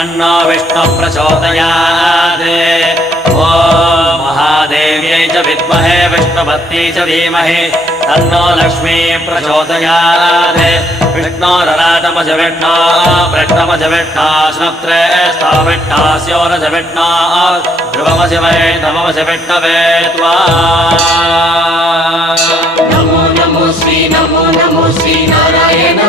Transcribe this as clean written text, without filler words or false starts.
तन्नो विष्णु प्रचोदयात् ॐ महादेव्यै च विद्महे विष्णुपत्न्यै च धीमहि तन्नो लक्ष्मी प्रचोदयात् विष्णोरराटमज विष्णो वृष्णमज विष्णो स्नप्त्रे स्थाविष्णास्योरज विष्णो ध्रुवमज वै नममज विष्णवे त्वा नमो नमो श्री नारायण